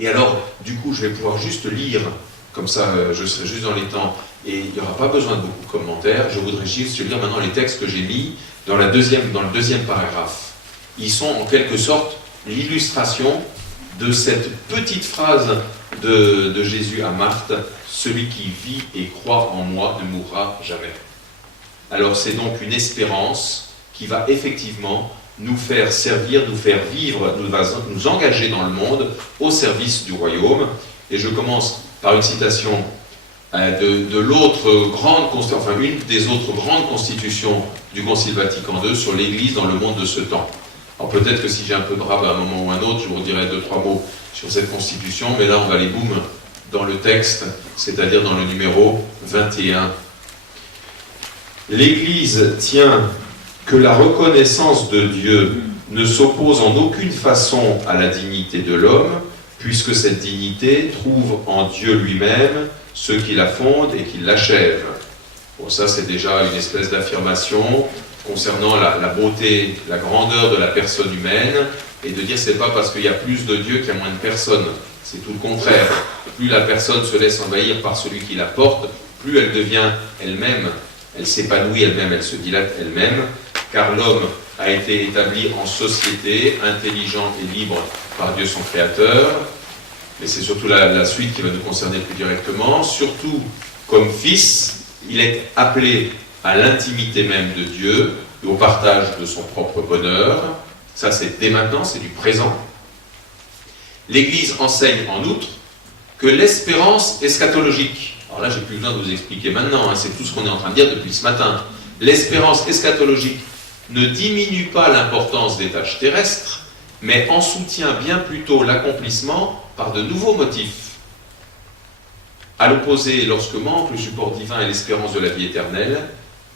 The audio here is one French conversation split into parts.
Et alors, du coup, je vais pouvoir juste lire, comme ça je serai juste dans les temps, et il n'y aura pas besoin de beaucoup de commentaires. Je voudrais juste lire maintenant les textes que j'ai mis dans le deuxième paragraphe. Ils sont en quelque sorte l'illustration de cette petite phrase de Jésus à Marthe, « Celui qui vit et croit en moi ne mourra jamais ». Alors c'est donc une espérance qui va effectivement nous faire servir, nous faire vivre, nous engager dans le monde au service du royaume. Et je commence par une citation de l'autre grande, enfin une des autres grandes constitutions du Concile Vatican II sur l'Église dans le monde de ce temps. Alors peut-être que si j'ai un peu de rab à un moment ou un autre, je vous redirai 2-3 mots sur cette constitution, mais là on va aller boum dans le texte, c'est-à-dire dans le numéro 21. L'Église tient que la reconnaissance de Dieu ne s'oppose en aucune façon à la dignité de l'homme, puisque cette dignité trouve en Dieu lui-même ceux qui la fondent et qui l'achèvent. Bon, ça c'est déjà une espèce d'affirmation concernant la beauté, la grandeur de la personne humaine, et de dire c'est pas parce qu'il y a plus de Dieu qu'il y a moins de personnes. C'est tout le contraire. Plus la personne se laisse envahir par celui qui la porte, plus elle devient elle-même, elle s'épanouit elle-même, elle se dilate elle-même, car l'homme a été établi en société, intelligent et libre par Dieu son Créateur. Mais c'est surtout la suite qui va nous concerner plus directement. Surtout, comme fils, il est appelé à l'intimité même de Dieu et au partage de son propre bonheur. Ça, c'est dès maintenant, c'est du présent. L'Église enseigne en outre que l'espérance eschatologique, alors là, j'ai plus besoin de vous expliquer maintenant, hein, c'est tout ce qu'on est en train de dire depuis ce matin. L'espérance eschatologique ne diminue pas l'importance des tâches terrestres, mais en soutient bien plutôt l'accomplissement par de nouveaux motifs. À l'opposé, lorsque manque le support divin et l'espérance de la vie éternelle,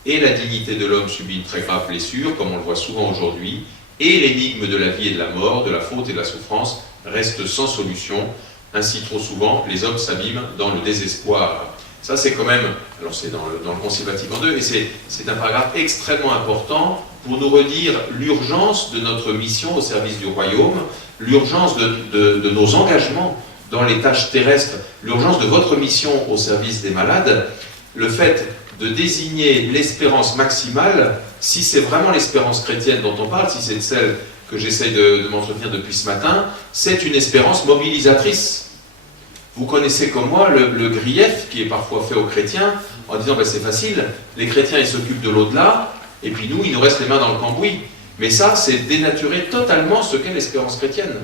et la dignité de l'homme subit une très grave blessure, comme on le voit souvent aujourd'hui, et l'énigme de la vie et de la mort, de la faute et de la souffrance reste sans solution. Ainsi, trop souvent, les hommes s'abîment dans le désespoir. Ça, c'est quand même, alors c'est dans le Concile Vatican II, et c'est un paragraphe extrêmement important pour nous redire l'urgence de notre mission au service du royaume, l'urgence de nos engagements dans les tâches terrestres, l'urgence de votre mission au service des malades, le fait de désigner l'espérance maximale, si c'est vraiment l'espérance chrétienne dont on parle, si c'est celle que j'essaye de m'entretenir depuis ce matin, c'est une espérance mobilisatrice. Vous connaissez comme moi le grief qui est parfois fait aux chrétiens en disant ben, c'est facile, les chrétiens ils s'occupent de l'au-delà, et puis nous, il nous reste les mains dans le cambouis. Mais ça, c'est dénaturer totalement ce qu'est l'espérance chrétienne.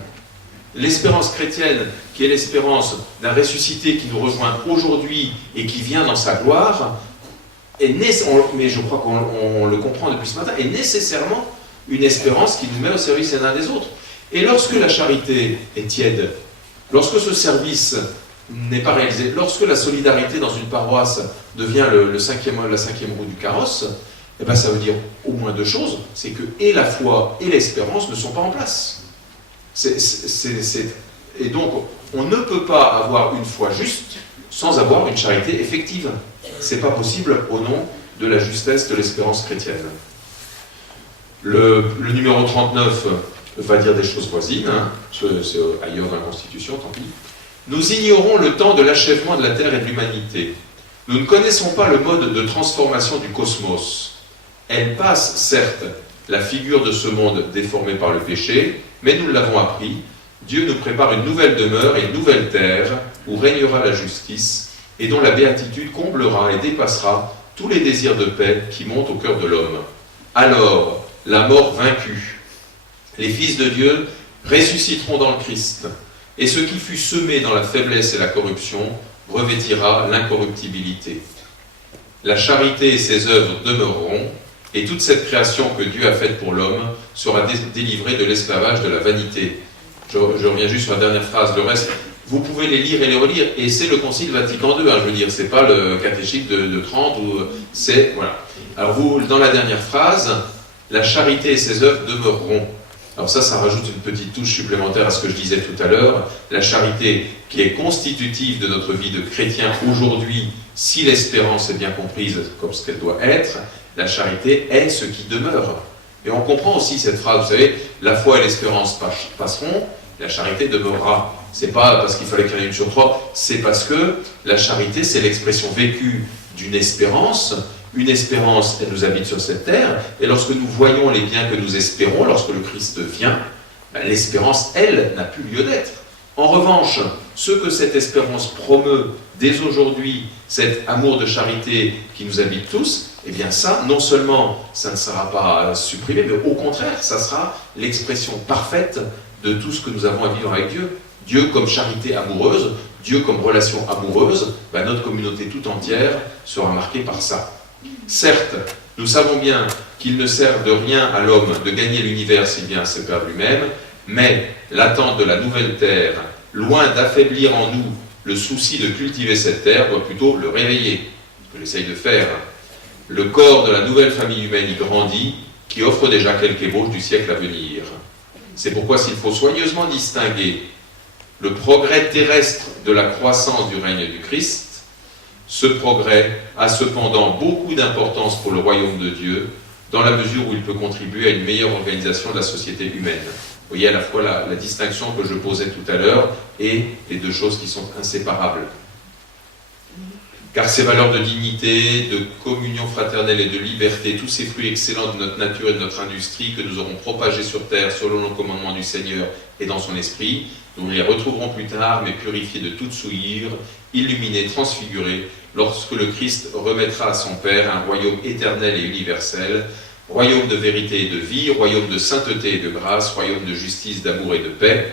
L'espérance chrétienne, qui est l'espérance d'un ressuscité qui nous rejoint aujourd'hui et qui vient dans sa gloire, mais je crois qu'on le comprend depuis ce matin, est nécessairement une espérance qui nous met au service les uns des autres. Et lorsque la charité est tiède, lorsque ce service n'est pas réalisé, lorsque la solidarité dans une paroisse devient la cinquième roue du carrosse, eh ben ça veut dire au moins deux choses, c'est que et la foi et l'espérance ne sont pas en place. Et donc, on ne peut pas avoir une foi juste sans avoir une charité effective. C'est pas possible au nom de la justesse de l'espérance chrétienne. Le numéro 39 va dire des choses voisines, hein. C'est ailleurs dans la Constitution, tant pis. Nous ignorons le temps de l'achèvement de la Terre et de l'humanité. Nous ne connaissons pas le mode de transformation du cosmos. Elle passe, certes, la figure de ce monde déformé par le péché, mais nous l'avons appris, Dieu nous prépare une nouvelle demeure et une nouvelle terre où régnera la justice et dont la béatitude comblera et dépassera tous les désirs de paix qui montent au cœur de l'homme. Alors, la mort vaincue, les fils de Dieu ressusciteront dans le Christ, et ce qui fut semé dans la faiblesse et la corruption revêtira l'incorruptibilité. La charité et ses œuvres demeureront, et toute cette création que Dieu a faite pour l'homme sera délivrée de l'esclavage de la vanité. Je reviens juste sur la dernière phrase, le reste, vous pouvez les lire et les relire, et c'est le Concile Vatican II, hein, je veux dire, c'est pas le catéchisme de 30, ou c'est, voilà. Alors vous, dans la dernière phrase, la charité et ses œuvres demeureront. Alors ça rajoute une petite touche supplémentaire à ce que je disais tout à l'heure, la charité qui est constitutive de notre vie de chrétien aujourd'hui, si l'espérance est bien comprise comme ce qu'elle doit être, la charité est ce qui demeure. Et on comprend aussi cette phrase, vous savez, la foi et l'espérance passeront, la charité demeurera. c'est pas parce qu'il fallait qu'il y en ait une sur trois, c'est parce que la charité, c'est l'expression vécue d'une espérance. Une espérance, elle nous habite sur cette terre, et lorsque nous voyons les biens que nous espérons, lorsque le Christ vient, ben, l'espérance, elle, n'a plus lieu d'être. En revanche, ce que cette espérance promeut dès aujourd'hui, cet amour de charité qui nous habite tous, eh bien ça, non seulement ça ne sera pas supprimé, mais au contraire, ça sera l'expression parfaite de tout ce que nous avons à vivre avec Dieu. Dieu comme charité amoureuse, Dieu comme relation amoureuse, ben notre communauté tout entière sera marquée par ça. Certes, nous savons bien qu'il ne sert de rien à l'homme de gagner l'univers s'il vient à se perdre lui-même, mais l'attente de la nouvelle terre, loin d'affaiblir en nous le souci de cultiver cette terre, doit plutôt le réveiller, ce que j'essaye de faire. Le corps de la nouvelle famille humaine y grandit, qui offre déjà quelques ébauches du siècle à venir. C'est pourquoi s'il faut soigneusement distinguer le progrès terrestre de la croissance du règne du Christ, ce progrès a cependant beaucoup d'importance pour le royaume de Dieu, dans la mesure où il peut contribuer à une meilleure organisation de la société humaine. Vous voyez à la fois la distinction que je posais tout à l'heure et les deux choses qui sont inséparables. Car ces valeurs de dignité, de communion fraternelle et de liberté, tous ces fruits excellents de notre nature et de notre industrie que nous aurons propagés sur terre selon le commandement du Seigneur et dans son esprit, nous les retrouverons plus tard, mais purifiés de toute souillure, illuminés, transfigurés, lorsque le Christ remettra à son Père un royaume éternel et universel, royaume de vérité et de vie, royaume de sainteté et de grâce, royaume de justice, d'amour et de paix.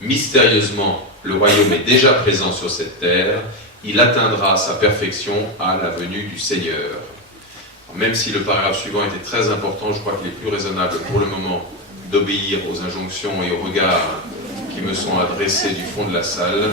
Mystérieusement, le royaume est déjà présent sur cette terre, il atteindra sa perfection à la venue du Seigneur. Alors, même si le paragraphe suivant était très important, je crois qu'il est plus raisonnable pour le moment d'obéir aux injonctions et aux regards qui me sont adressés du fond de la salle.